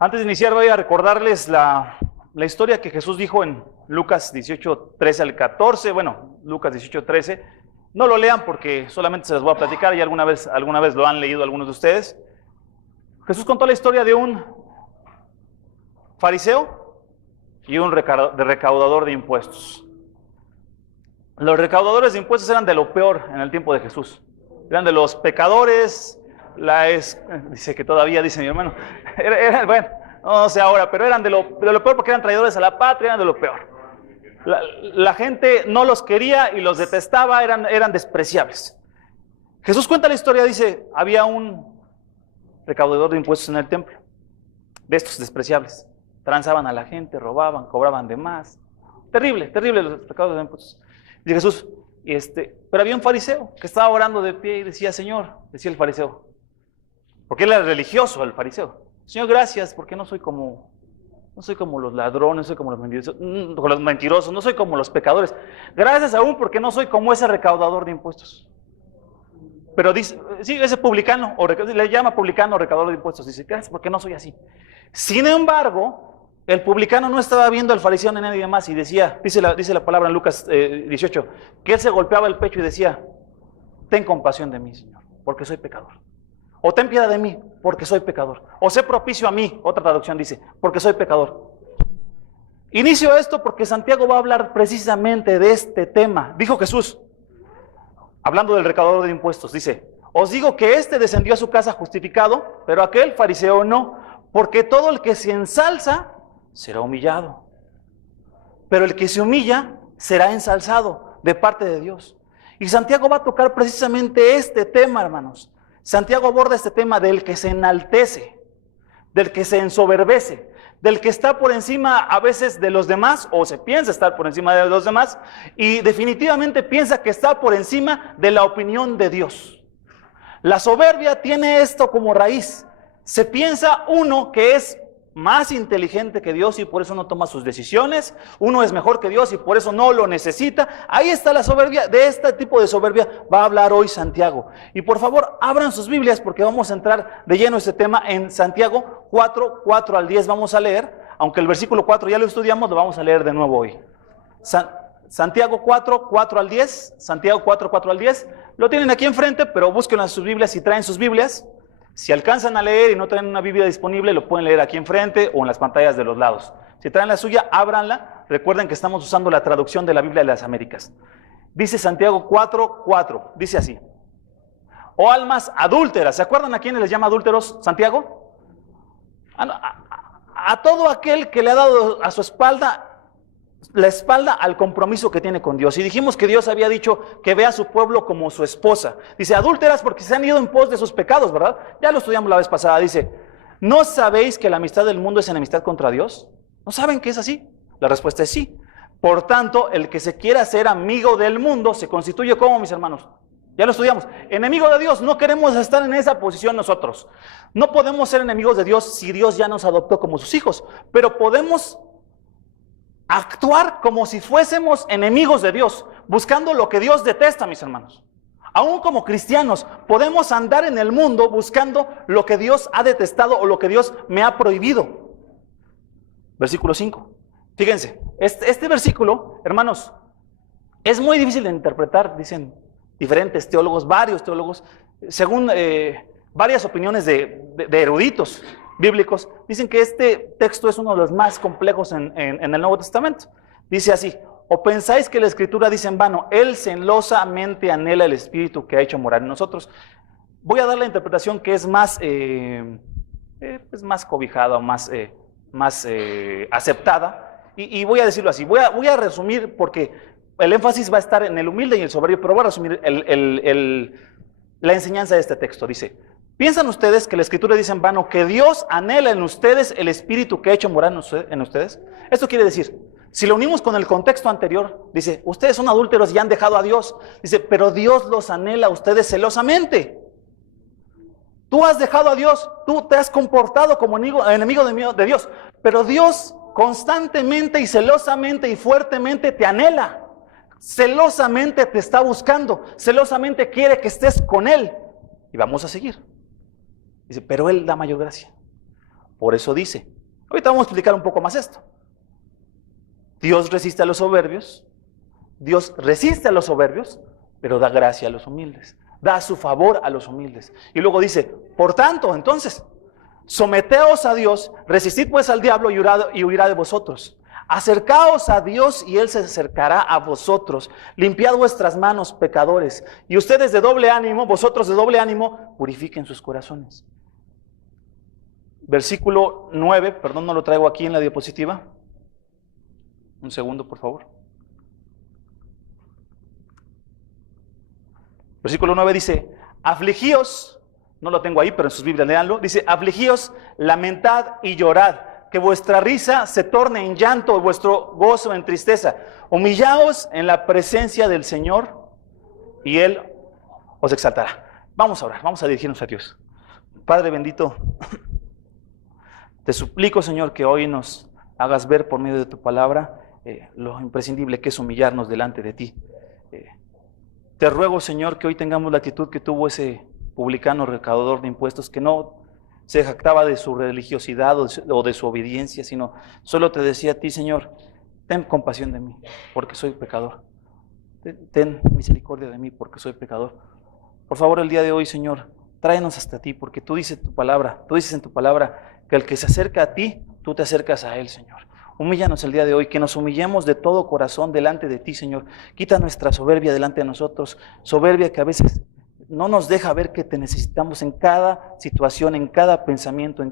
Antes de iniciar voy a recordarles la historia que Jesús dijo en Lucas 18, 13 al 14, bueno, Lucas 18, 13. No lo lean porque solamente se las voy a platicar y alguna vez lo han leído algunos de ustedes. Jesús contó la historia de un fariseo y un recaudador de impuestos. Los recaudadores de impuestos eran de lo peor en el tiempo de Jesús. Eran de los pecadores. Dice que todavía, dice mi hermano, bueno, no sé ahora, pero eran de lo peor porque eran traidores a la patria, eran de lo peor. La gente no los quería y los detestaba, eran despreciables. Jesús cuenta la historia, dice, había un recaudador de impuestos en el templo, de estos despreciables. Transaban a la gente, robaban, cobraban de más. Terrible los recaudadores de impuestos. Dice Jesús, pero había un fariseo que estaba orando de pie y decía, Señor, decía el fariseo, porque él era religioso, el fariseo. Señor, gracias, porque no soy como los ladrones, no soy como los mentirosos, no soy como los pecadores. Gracias aún porque no soy como ese recaudador de impuestos. Pero dice, sí, ese publicano, le llama publicano o recaudador de impuestos. Dice, gracias porque no soy así. Sin embargo, el publicano no estaba viendo al fariseo ni nadie más y decía, dice la palabra en Lucas 18, que él se golpeaba el pecho y decía, ten compasión de mí, Señor, porque soy pecador. O ten piedad de mí, porque soy pecador. O sé propicio a mí, otra traducción dice, porque soy pecador. Inicio esto porque Santiago va a hablar precisamente de este tema. Dijo Jesús, hablando del recaudador de impuestos, dice, os digo que éste descendió a su casa justificado, pero aquel fariseo no, porque todo el que se ensalza será humillado, pero el que se humilla será ensalzado de parte de Dios. Y Santiago va a tocar precisamente este tema, hermanos. Santiago aborda este tema del que se enaltece, del que se ensoberbece, del que está por encima a veces de los demás, o se piensa estar por encima de los demás, y definitivamente piensa que está por encima de la opinión de Dios. La soberbia tiene esto como raíz. Se piensa uno que es más inteligente que Dios y por eso no toma sus decisiones. Uno es mejor que Dios y por eso no lo necesita. Ahí está la soberbia. De este tipo de soberbia va a hablar hoy Santiago. Y por favor, abran sus Biblias porque vamos a entrar de lleno a este tema en Santiago 4, 4 al 10. Vamos a leer, aunque el versículo 4 ya lo estudiamos, lo vamos a leer de nuevo hoy. Santiago 4, 4 al 10. Santiago 4, 4 al 10. Lo tienen aquí enfrente, pero búsquenlo en sus Biblias si traen sus Biblias. Si alcanzan a leer y no traen una Biblia disponible, lo pueden leer aquí enfrente o en las pantallas de los lados. Si traen la suya, ábranla. Recuerden que estamos usando la traducción de la Biblia de las Américas. Dice Santiago 4, 4. Dice así. Oh almas adúlteras. ¿Se acuerdan a quiénes les llama adúlteros Santiago? A todo aquel que le ha dado a su espalda la espalda al compromiso que tiene con Dios. Y dijimos que Dios había dicho que ve a su pueblo como su esposa. Dice, adúlteras porque se han ido en pos de sus pecados, ¿verdad? Ya lo estudiamos la vez pasada. Dice, ¿no sabéis que la amistad del mundo es enemistad contra Dios? ¿No saben que es así? La respuesta es sí. Por tanto, el que se quiera ser amigo del mundo se constituye como, mis hermanos. Ya lo estudiamos. Enemigo de Dios, no queremos estar en esa posición nosotros. No podemos ser enemigos de Dios si Dios ya nos adoptó como sus hijos, pero podemos actuar como si fuésemos enemigos de Dios, buscando lo que Dios detesta, mis hermanos. Aún como cristianos, podemos andar en el mundo buscando lo que Dios ha detestado o lo que Dios me ha prohibido. Versículo 5. Fíjense, este versículo, hermanos, es muy difícil de interpretar, dicen diferentes teólogos, varios teólogos, según varias opiniones de eruditos bíblicos, dicen que este texto es uno de los más complejos en el Nuevo Testamento. Dice así, o pensáis que la Escritura dice en vano, Él celosamente anhela el Espíritu que ha hecho morar en nosotros. Voy a dar la interpretación que es más cobijada, más aceptada, y voy a decirlo así, voy a resumir porque el énfasis va a estar en el humilde y el soberbio, pero voy a resumir la enseñanza de este texto. Dice, ¿piensan ustedes que la Escritura dice en vano que Dios anhela en ustedes el Espíritu que ha hecho morar en ustedes? Esto quiere decir, si lo unimos con el contexto anterior, dice, ustedes son adúlteros y han dejado a Dios. Dice, pero Dios los anhela a ustedes celosamente. Tú has dejado a Dios, tú te has comportado como enemigo de Dios, pero Dios constantemente y celosamente y fuertemente te anhela. Celosamente te está buscando, celosamente quiere que estés con Él. Y vamos a seguir. Dice, pero Él da mayor gracia. Por eso dice, ahorita vamos a explicar un poco más esto. Dios resiste a los soberbios, Dios resiste a los soberbios, pero da gracia a los humildes, da su favor a los humildes. Y luego dice, por tanto, entonces, someteos a Dios, resistid pues al diablo y huirá de vosotros. Acercaos a Dios y Él se acercará a vosotros. Limpiad vuestras manos, pecadores. Y ustedes de doble ánimo, vosotros de doble ánimo, purifiquen sus corazones. Versículo 9, perdón, no lo traigo aquí en la diapositiva. Un segundo, por favor. Versículo 9 dice, afligíos, no lo tengo ahí, pero en sus Biblias leanlo, dice, afligíos, lamentad y llorad, que vuestra risa se torne en llanto, vuestro gozo en tristeza. Humillaos en la presencia del Señor y Él os exaltará. Vamos a orar, vamos a dirigirnos a Dios. Padre bendito, te suplico, Señor, que hoy nos hagas ver por medio de tu palabra lo imprescindible que es humillarnos delante de ti. Te ruego, Señor, que hoy tengamos la actitud que tuvo ese publicano recaudador de impuestos, que no se jactaba de su religiosidad o de su obediencia, sino solo te decía a ti, Señor, ten compasión de mí, porque soy pecador. Ten misericordia de mí, porque soy pecador. Por favor, el día de hoy, Señor, tráenos hasta ti, porque tú dices en tu palabra que el que se acerca a ti, tú te acercas a él, Señor. Humíllanos el día de hoy, que nos humillemos de todo corazón delante de ti, Señor. Quita nuestra soberbia delante de nosotros, soberbia que a veces no nos deja ver que te necesitamos en cada situación, en cada pensamiento,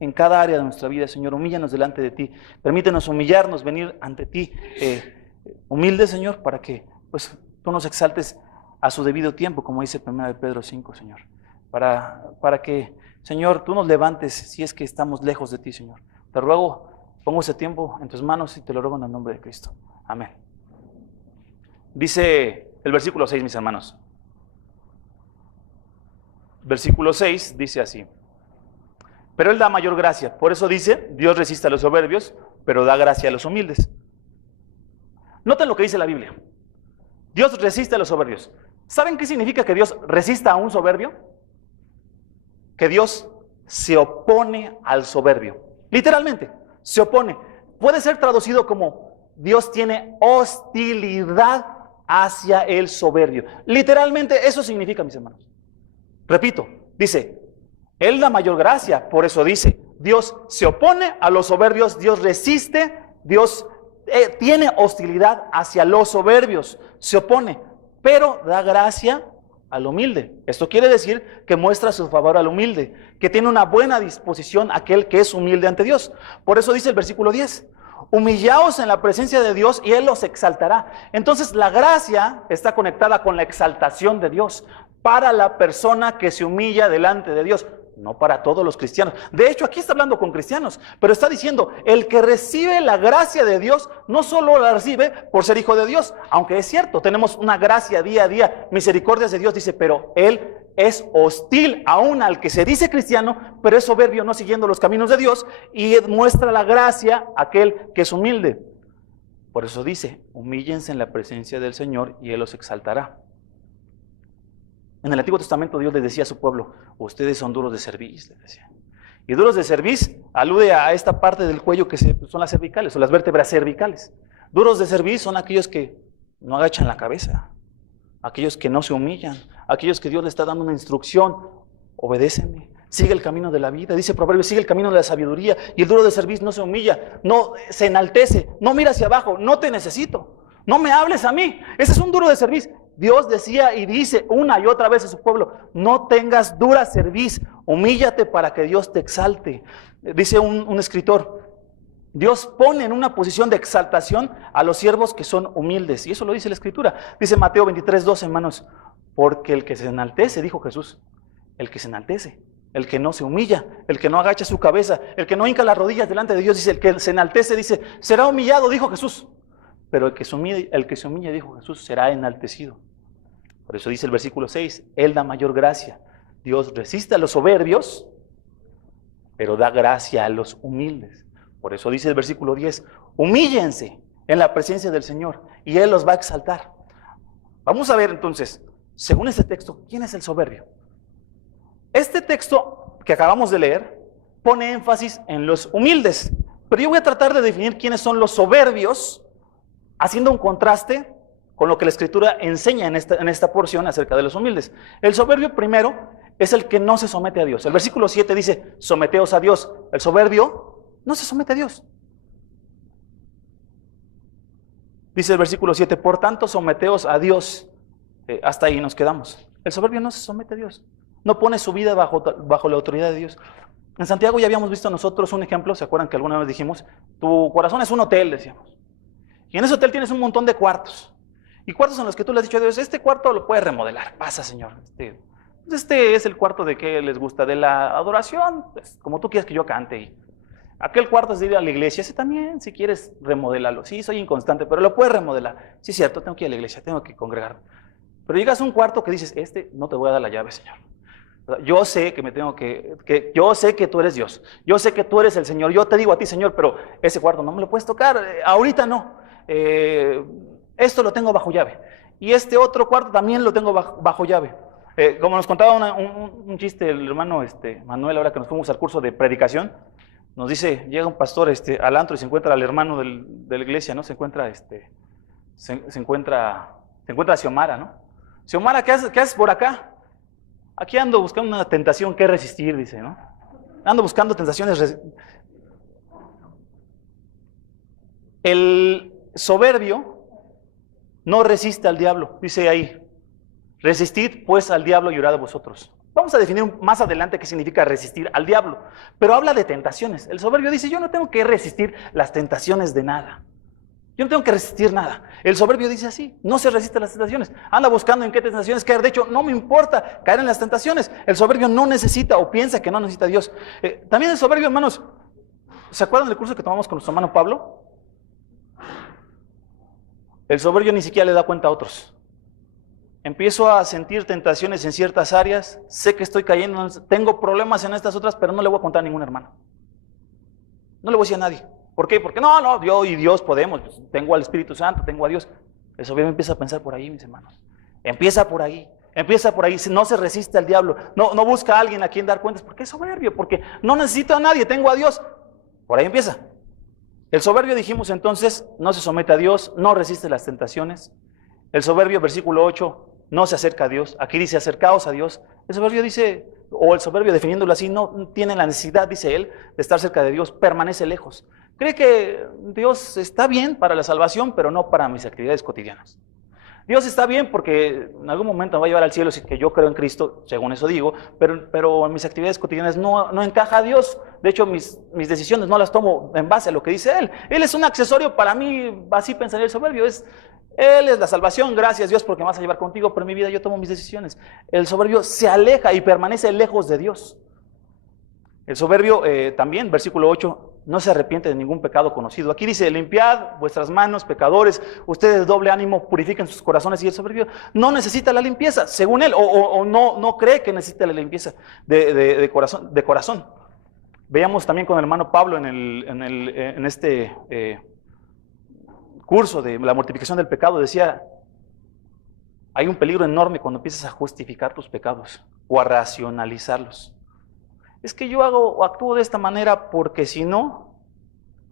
en cada área de nuestra vida, Señor. Humíllanos delante de ti. Permítenos humillarnos, venir ante ti humildes, Señor, para que pues, tú nos exaltes a su debido tiempo, como dice 1 Pedro 5, Señor. Para que, Señor, tú nos levantes si es que estamos lejos de ti, Señor. Te ruego, pongo ese tiempo en tus manos y te lo ruego en el nombre de Cristo. Amén. Dice el versículo 6, mis hermanos. Versículo 6 dice así. Pero Él da mayor gracia. Por eso dice, Dios resiste a los soberbios, pero da gracia a los humildes. Noten lo que dice la Biblia. Dios resiste a los soberbios. ¿Saben qué significa que Dios resista a un soberbio? Que Dios se opone al soberbio. Literalmente, se opone. Puede ser traducido como Dios tiene hostilidad hacia el soberbio. Literalmente eso significa, mis hermanos. Repito, dice, Él da mayor gracia, por eso dice, Dios se opone a los soberbios, Dios resiste, Dios tiene hostilidad hacia los soberbios, se opone, pero da gracia al humilde. Esto quiere decir que muestra su favor al humilde, que tiene una buena disposición aquel que es humilde ante Dios. Por eso dice el versículo 10, humillaos en la presencia de Dios y Él los exaltará. Entonces la gracia está conectada con la exaltación de Dios para la persona que se humilla delante de Dios, no para todos los cristianos. De hecho, aquí está hablando con cristianos, pero está diciendo, el que recibe la gracia de Dios, no solo la recibe por ser hijo de Dios, aunque es cierto, tenemos una gracia día a día, misericordias de Dios, dice, pero Él es hostil aún al que se dice cristiano, pero es soberbio, no siguiendo los caminos de Dios, y muestra la gracia a aquel que es humilde. Por eso dice, humíllense en la presencia del Señor y Él los exaltará. En el Antiguo Testamento Dios les decía a su pueblo, ustedes son duros de cerviz, les decía. Y duros de cerviz alude a esta parte del cuello que son las cervicales, o las vértebras cervicales. Duros de cerviz son aquellos que no agachan la cabeza, aquellos que no se humillan, aquellos que Dios les está dando una instrucción, obedéceme, sigue el camino de la vida. Dice Proverbios, sigue el camino de la sabiduría, y el duro de cerviz no se humilla, no se enaltece, no mira hacia abajo, no te necesito, no me hables a mí. Ese es un duro de cerviz. Dios decía y dice una y otra vez a su pueblo, no tengas dura cerviz, humíllate para que Dios te exalte. Dice un escritor, Dios pone en una posición de exaltación a los siervos que son humildes, y eso lo dice la Escritura. Dice Mateo 23:12, hermanos, porque el que se enaltece, dijo Jesús, el que se enaltece, el que no se humilla, el que no agacha su cabeza, el que no hinca las rodillas delante de Dios, dice, el que se enaltece, dice, será humillado, dijo Jesús. Pero el que se humilla, dijo Jesús, será enaltecido. Por eso dice el versículo 6, Él da mayor gracia. Dios resiste a los soberbios, pero da gracia a los humildes. Por eso dice el versículo 10, humíllense en la presencia del Señor y Él los va a exaltar. Vamos a ver entonces, según este texto, ¿quién es el soberbio? Este texto que acabamos de leer pone énfasis en los humildes. Pero yo voy a tratar de definir quiénes son los soberbios, haciendo un contraste con lo que la Escritura enseña en esta porción acerca de los humildes. El soberbio primero es el que no se somete a Dios. El versículo 7 dice, someteos a Dios. El soberbio no se somete a Dios. Dice el versículo 7, por tanto someteos a Dios. Hasta ahí nos quedamos. El soberbio no se somete a Dios. No pone su vida bajo la autoridad de Dios. En Santiago ya habíamos visto nosotros un ejemplo, ¿se acuerdan que alguna vez dijimos? Tu corazón es un hotel, decíamos. Y en ese hotel tienes un montón de cuartos. Y cuartos en los que tú le has dicho a Dios, este cuarto lo puedes remodelar. Pasa, Señor. Este es el cuarto de qué les gusta, de la adoración, pues, como tú quieres que yo cante. Y aquel cuarto es de ir a la iglesia, ese también, si quieres remodelarlo. Sí, soy inconstante, pero lo puedes remodelar. Sí, es cierto, tengo que ir a la iglesia, tengo que congregarme. Pero llegas a un cuarto que dices, no te voy a dar la llave, Señor. Yo sé que yo sé que tú eres Dios, yo sé que tú eres el Señor, yo te digo a ti, Señor, pero ese cuarto no me lo puedes tocar, ahorita no. Esto lo tengo bajo llave. Y este otro cuarto también lo tengo bajo llave. Como nos contaba un chiste el hermano Manuel, ahora que nos fuimos al curso de predicación, nos dice, llega un pastor al antro y se encuentra al hermano de la iglesia, ¿no? Se encuentra a Xiomara, ¿no? Xiomara, ¿qué haces por acá? Aquí ando buscando una tentación que resistir, dice, ¿no? Ando buscando tentaciones. El soberbio no resiste al diablo, dice ahí. Resistid pues al diablo y orad a vosotros. Vamos a definir más adelante qué significa resistir al diablo, pero habla de tentaciones. El soberbio dice, yo no tengo que resistir las tentaciones de nada. Yo no tengo que resistir nada. El soberbio dice así, no se resiste a las tentaciones. Anda buscando en qué tentaciones caer. De hecho, no me importa caer en las tentaciones. El soberbio no necesita o piensa que no necesita a Dios. También el soberbio, hermanos, ¿se acuerdan del curso que tomamos con nuestro hermano Pablo? El soberbio ni siquiera le da cuenta a otros. Empiezo a sentir tentaciones en ciertas áreas, sé que estoy cayendo, tengo problemas en estas otras, pero no le voy a contar a ningún hermano. No le voy a decir a nadie. ¿Por qué? Porque no, yo y Dios podemos, pues, tengo al Espíritu Santo, tengo a Dios. El soberbio empieza a pensar por ahí, mis hermanos. Empieza por ahí, no se resiste al diablo, no busca a alguien a quien dar cuentas, porque es soberbio, porque no necesito a nadie, tengo a Dios. Por ahí empieza. El soberbio, dijimos entonces, no se somete a Dios, no resiste las tentaciones. El soberbio, versículo 8, no se acerca a Dios. Aquí dice, acercaos a Dios. El soberbio dice, o el soberbio definiéndolo así, no tiene la necesidad, dice él, de estar cerca de Dios, permanece lejos. Cree que Dios está bien para la salvación, pero no para mis actividades cotidianas. Dios está bien porque en algún momento me va a llevar al cielo, si que yo creo en Cristo, según eso digo, pero en mis actividades cotidianas no encaja a Dios. De hecho, mis decisiones no las tomo en base a lo que dice Él. Él es un accesorio para mí, así pensaría el soberbio. Él es la salvación, gracias Dios porque me vas a llevar contigo, pero en mi vida yo tomo mis decisiones. El soberbio se aleja y permanece lejos de Dios. El soberbio también, versículo 8, no se arrepiente de ningún pecado conocido. Aquí dice, limpiad vuestras manos, pecadores, ustedes de doble ánimo, purifiquen sus corazones. Y el soberbio no necesita la limpieza, según él, o no cree que necesita la limpieza de corazón. Veamos también con el hermano Pablo en este curso de la mortificación del pecado, decía, hay un peligro enorme cuando empiezas a justificar tus pecados o a racionalizarlos. Es que yo actúo de esta manera porque si no,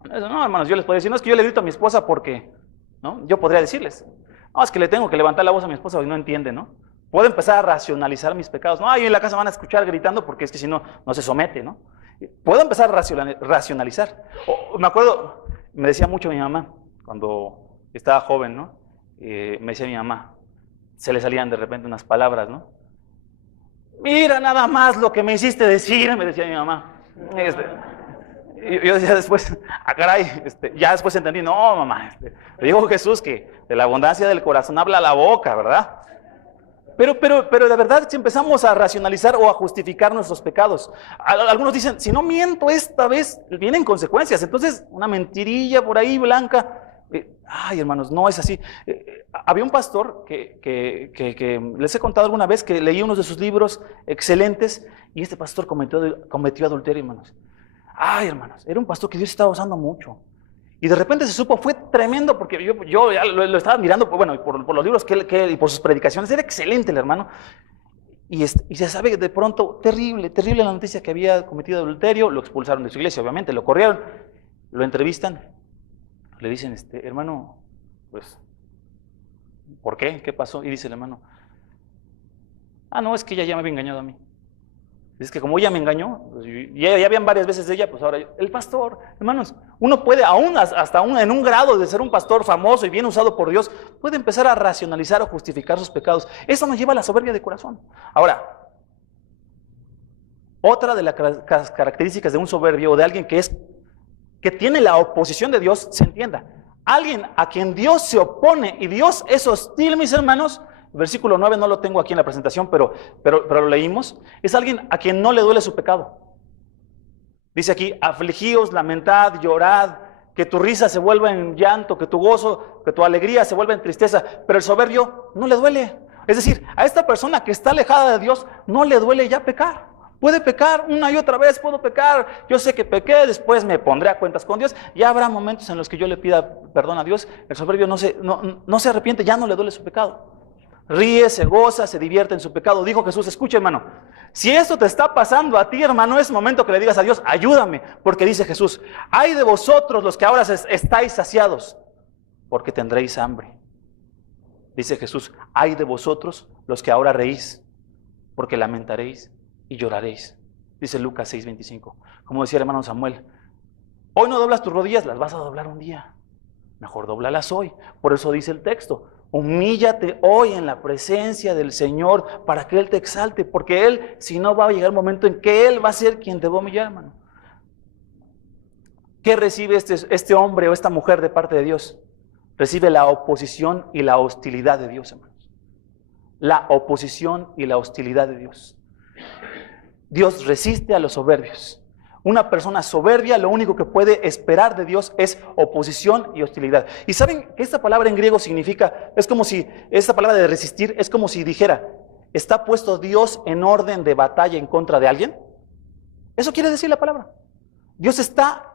hermanos, yo les podría decir, no es que yo le grito a mi esposa porque, ¿no? Yo podría decirles, no, es que le tengo que levantar la voz a mi esposa y no entiende, ¿no? Puedo empezar a racionalizar mis pecados, no, ahí en la casa van a escuchar gritando porque es que si no, no se somete, ¿no? Puedo empezar a racionalizar. Me acuerdo, me decía mucho mi mamá, cuando estaba joven, ¿no? Me decía mi mamá, se le salían de repente unas palabras, ¿no? Mira nada más lo que me hiciste decir, me decía mi mamá. Yo decía después, caray, ya después entendí, no mamá, le dijo Jesús que de la abundancia del corazón habla la boca, ¿verdad? Pero de verdad, si empezamos a racionalizar o a justificar nuestros pecados, algunos dicen, si no miento esta vez, vienen consecuencias. Entonces, una mentirilla por ahí blanca. Ay, hermanos, no es así. Había un pastor que les he contado alguna vez que leí uno de sus libros excelentes y este pastor cometió adulterio, hermanos. Ay, hermanos, era un pastor que Dios estaba usando mucho. Y de repente se supo, fue tremendo porque yo ya lo estaba mirando, bueno, por los libros que él y por sus predicaciones, era excelente el hermano. Y se sabe de pronto, terrible la noticia, que había cometido adulterio. Lo expulsaron de su iglesia, obviamente, lo corrieron, lo entrevistan, le dicen, hermano, pues, ¿por qué? ¿Qué pasó? Y dice el hermano, no, es que ella ya me había engañado a mí. Es que como ella me engañó, pues, ya habían varias veces de ella, pues ahora el pastor, hermanos, uno puede aún hasta en un grado de ser un pastor famoso y bien usado por Dios, puede empezar a racionalizar o justificar sus pecados. Eso nos lleva a la soberbia de corazón. Ahora, otra de las características de un soberbio o de alguien que tiene la oposición de Dios, se entienda, alguien a quien Dios se opone y Dios es hostil, mis hermanos. Versículo 9 no lo tengo aquí en la presentación, pero lo leímos. Es alguien a quien no le duele su pecado. Dice aquí, afligíos, lamentad, llorad, que tu risa se vuelva en llanto, que tu gozo, que tu alegría se vuelva en tristeza. Pero el soberbio no le duele. Es decir, a esta persona que está alejada de Dios no le duele ya pecar. Puede pecar una y otra vez, puedo pecar. Yo sé que pequé, después me pondré a cuentas con Dios. Ya habrá momentos en los que yo le pida perdón a Dios. El soberbio no se arrepiente, ya no le duele su pecado. Ríe, se goza, se divierte en su pecado. Dijo Jesús, escucha, hermano, si esto te está pasando a ti, hermano, es momento que le digas a Dios, ayúdame, porque dice Jesús, ay de vosotros los que ahora estáis saciados, porque tendréis hambre. Dice Jesús, ay de vosotros los que ahora reís, porque lamentaréis y lloraréis. Dice Lucas 6:25. Como decía el hermano Samuel, hoy no doblas tus rodillas, las vas a doblar un día. Mejor dóblalas hoy. Por eso dice el texto, humíllate hoy en la presencia del Señor para que Él te exalte, porque Él, si no, va a llegar el momento en que Él va a ser quien te va a humillar, hermano. ¿Qué recibe este hombre o esta mujer de parte de Dios? Recibe la oposición y la hostilidad de Dios, hermanos. La oposición y la hostilidad de Dios. Dios resiste a los soberbios. Una persona soberbia lo único que puede esperar de Dios es oposición y hostilidad. Y saben que esta palabra en griego significa, es como si, esta palabra de resistir es como si dijera, ¿está puesto Dios en orden de batalla en contra de alguien? Eso quiere decir la palabra. Dios está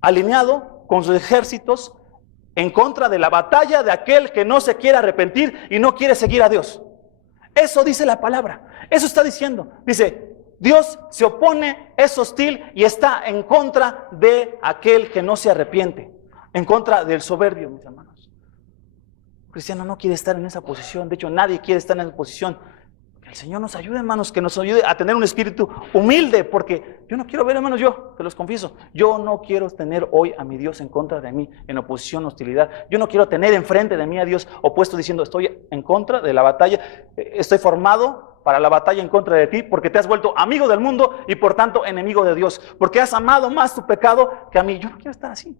alineado con sus ejércitos en contra de la batalla de aquel que no se quiere arrepentir y no quiere seguir a Dios. Eso dice la palabra. Eso está diciendo. Dice, Dios se opone, es hostil y está en contra de aquel que no se arrepiente, en contra del soberbio, mis hermanos. El cristiano no quiere estar en esa posición, de hecho nadie quiere estar en esa posición. Que el Señor nos ayude, hermanos, que nos ayude a tener un espíritu humilde, porque yo no quiero ver, hermanos, yo te los confieso, yo no quiero tener hoy a mi Dios en contra de mí, en oposición, hostilidad. Yo no quiero tener enfrente de mí a Dios opuesto diciendo, estoy en contra de la batalla, estoy formado para la batalla en contra de ti, porque te has vuelto amigo del mundo y por tanto enemigo de Dios, porque has amado más tu pecado que a mí. Yo no quiero estar así.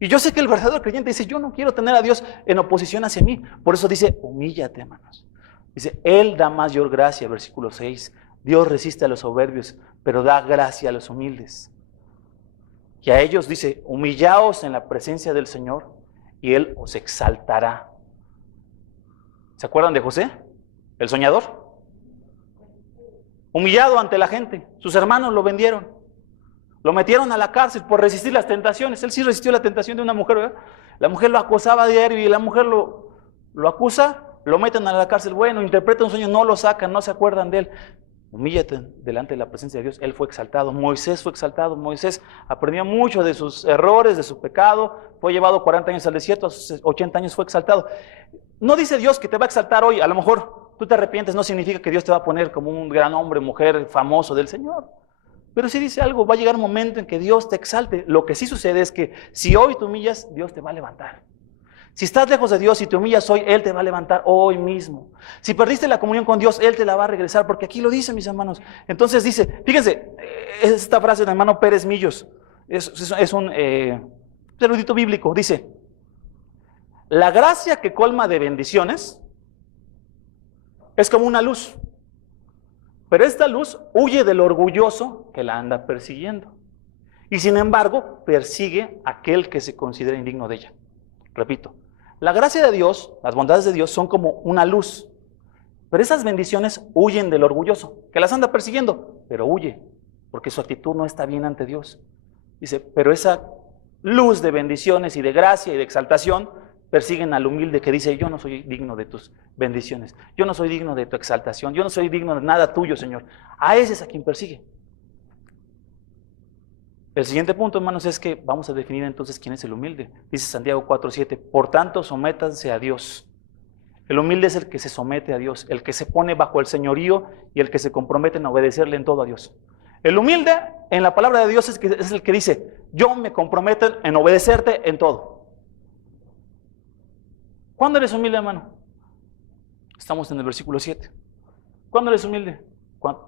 Y yo sé que el verdadero creyente dice, yo no quiero tener a Dios en oposición hacia mí. Por eso dice, humíllate, hermanos. Dice, Él da mayor gracia, versículo 6. Dios resiste a los soberbios, pero da gracia a los humildes. Y a ellos dice, humillaos en la presencia del Señor y Él os exaltará. ¿Se acuerdan de José, el soñador? Humillado ante la gente, sus hermanos lo vendieron, lo metieron a la cárcel por resistir las tentaciones. Él sí resistió la tentación de una mujer, ¿verdad? La mujer lo acosaba a diario y la mujer lo acusa, lo meten a la cárcel. Bueno, interpreta un sueño, no lo sacan, no se acuerdan de él. Humíllate delante de la presencia de Dios. Él fue exaltado, Moisés fue exaltado. Moisés aprendió mucho de sus errores, de su pecado. Fue llevado 40 años al desierto, a sus 80 años fue exaltado. No dice Dios que te va a exaltar hoy. A lo mejor tú te arrepientes, no significa que Dios te va a poner como un gran hombre, mujer famoso del Señor. Pero sí dice algo, va a llegar un momento en que Dios te exalte. Lo que sí sucede es que si hoy te humillas, Dios te va a levantar. Si estás lejos de Dios y te humillas hoy, Él te va a levantar hoy mismo. Si perdiste la comunión con Dios, Él te la va a regresar, porque aquí lo dice, mis hermanos. Entonces dice, fíjense, esta frase del hermano Pérez Millos, es un erudito bíblico, dice, la gracia que colma de bendiciones es como una luz, pero esta luz huye del orgulloso que la anda persiguiendo. Y sin embargo, persigue a aquel que se considera indigno de ella. Repito, la gracia de Dios, las bondades de Dios son como una luz, pero esas bendiciones huyen del orgulloso, que las anda persiguiendo, pero huye, porque su actitud no está bien ante Dios. Dice, pero esa luz de bendiciones y de gracia y de exaltación persiguen al humilde que dice, yo no soy digno de tus bendiciones, yo no soy digno de tu exaltación, yo no soy digno de nada tuyo, Señor. A ese es a quien persigue. El siguiente punto, hermanos, es que vamos a definir entonces quién es el humilde. Dice Santiago 4:7, por tanto, sométanse a Dios. El humilde es el que se somete a Dios, el que se pone bajo el señorío y el que se compromete en obedecerle en todo a Dios. El humilde, en la palabra de Dios, es el que dice, yo me comprometo en obedecerte en todo. ¿Cuándo eres humilde, hermano? Estamos en el versículo 7. ¿Cuándo eres humilde?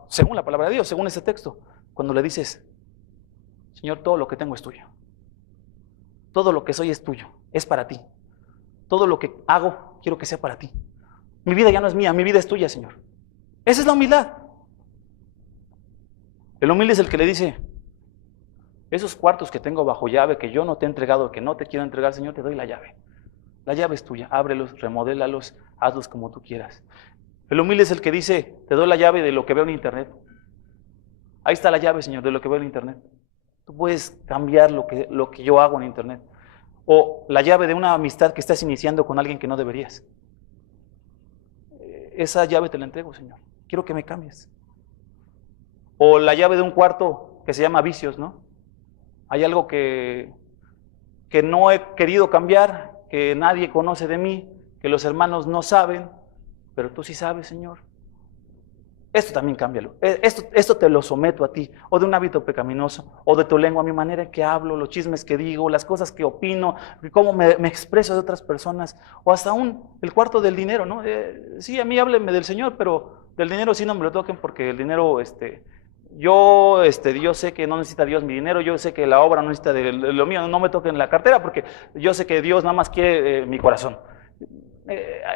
Según la palabra de Dios, según ese texto. Cuando le dices, Señor, todo lo que tengo es tuyo. Todo lo que soy es tuyo, es para ti. Todo lo que hago, quiero que sea para ti. Mi vida ya no es mía, mi vida es tuya, Señor. Esa es la humildad. El humilde es el que le dice, esos cuartos que tengo bajo llave, que yo no te he entregado, que no te quiero entregar, Señor, te doy la llave. La llave es tuya, ábrelos, remodélalos, hazlos como tú quieras. El humilde es el que dice, te doy la llave de lo que veo en internet. Ahí está la llave, Señor, de lo que veo en internet. Tú puedes cambiar lo que yo hago en internet. O la llave de una amistad que estás iniciando con alguien que no deberías. Esa llave te la entrego, Señor. Quiero que me cambies. O la llave de un cuarto que se llama vicios, ¿no? Hay algo que no he querido cambiar, que nadie conoce de mí, que los hermanos no saben, pero tú sí sabes, Señor. Esto también cámbialo. Esto te lo someto a ti. O de un hábito pecaminoso, o de tu lengua, mi manera en que hablo, los chismes que digo, las cosas que opino, cómo me expreso de otras personas, o hasta el cuarto del dinero, ¿no? Sí, a mí háblenme del Señor, pero del dinero sí no me lo toquen porque el dinero, yo sé que no necesita Dios mi dinero, yo sé que la obra no necesita de lo mío, no me toquen la cartera porque yo sé que Dios nada más quiere mi corazón.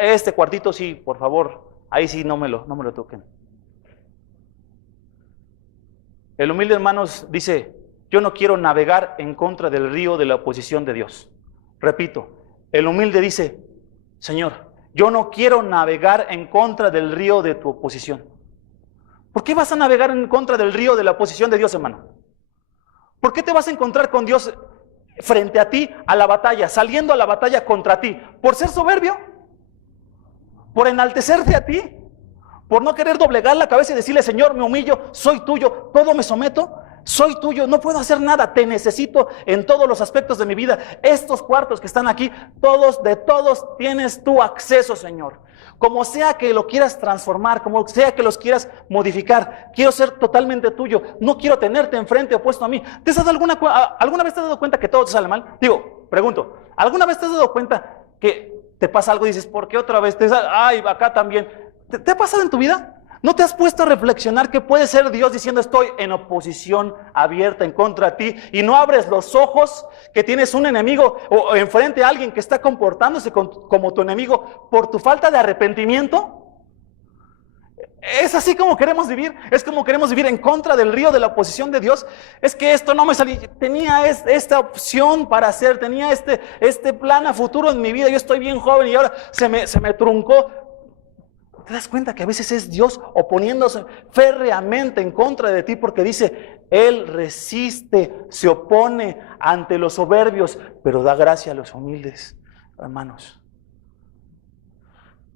Este cuartito sí, por favor, ahí sí no me lo toquen. El humilde, hermanos, dice, yo no quiero navegar en contra del río de la oposición de Dios. Repito, el humilde dice, Señor, yo no quiero navegar en contra del río de tu oposición. ¿Por qué vas a navegar en contra del río de la oposición de Dios, hermano? ¿Por qué te vas a encontrar con Dios frente a ti, a la batalla, saliendo a la batalla contra ti? ¿Por ser soberbio? ¿Por enaltecerte a ti? ¿Por no querer doblegar la cabeza y decirle, Señor, me humillo, soy tuyo, todo me someto? Soy tuyo, no puedo hacer nada, te necesito en todos los aspectos de mi vida. Estos cuartos que están aquí, de todos tienes tu acceso, Señor. Como sea que lo quieras transformar, como sea que los quieras modificar, quiero ser totalmente tuyo. No quiero tenerte enfrente opuesto a mí. ¿Alguna vez te has dado cuenta que todo te sale mal? Digo, pregunto, ¿alguna vez te has dado cuenta que te pasa algo y dices, ¿por qué otra vez? Ay, acá también. ¿Te ha pasado en tu vida? ¿No te has puesto a reflexionar que puede ser Dios diciendo estoy en oposición abierta en contra de ti y no abres los ojos que tienes un enemigo o enfrente a alguien que está comportándose como tu enemigo por tu falta de arrepentimiento? Es así como queremos vivir, es como queremos vivir en contra del río de la oposición de Dios. Es que esto no me salió, tenía esta opción para hacer, tenía este plan a futuro en mi vida, yo estoy bien joven y ahora se me truncó. ¿Te das cuenta que a veces es Dios oponiéndose férreamente en contra de ti porque dice, Él resiste, se opone ante los soberbios, pero da gracia a los humildes, hermanos?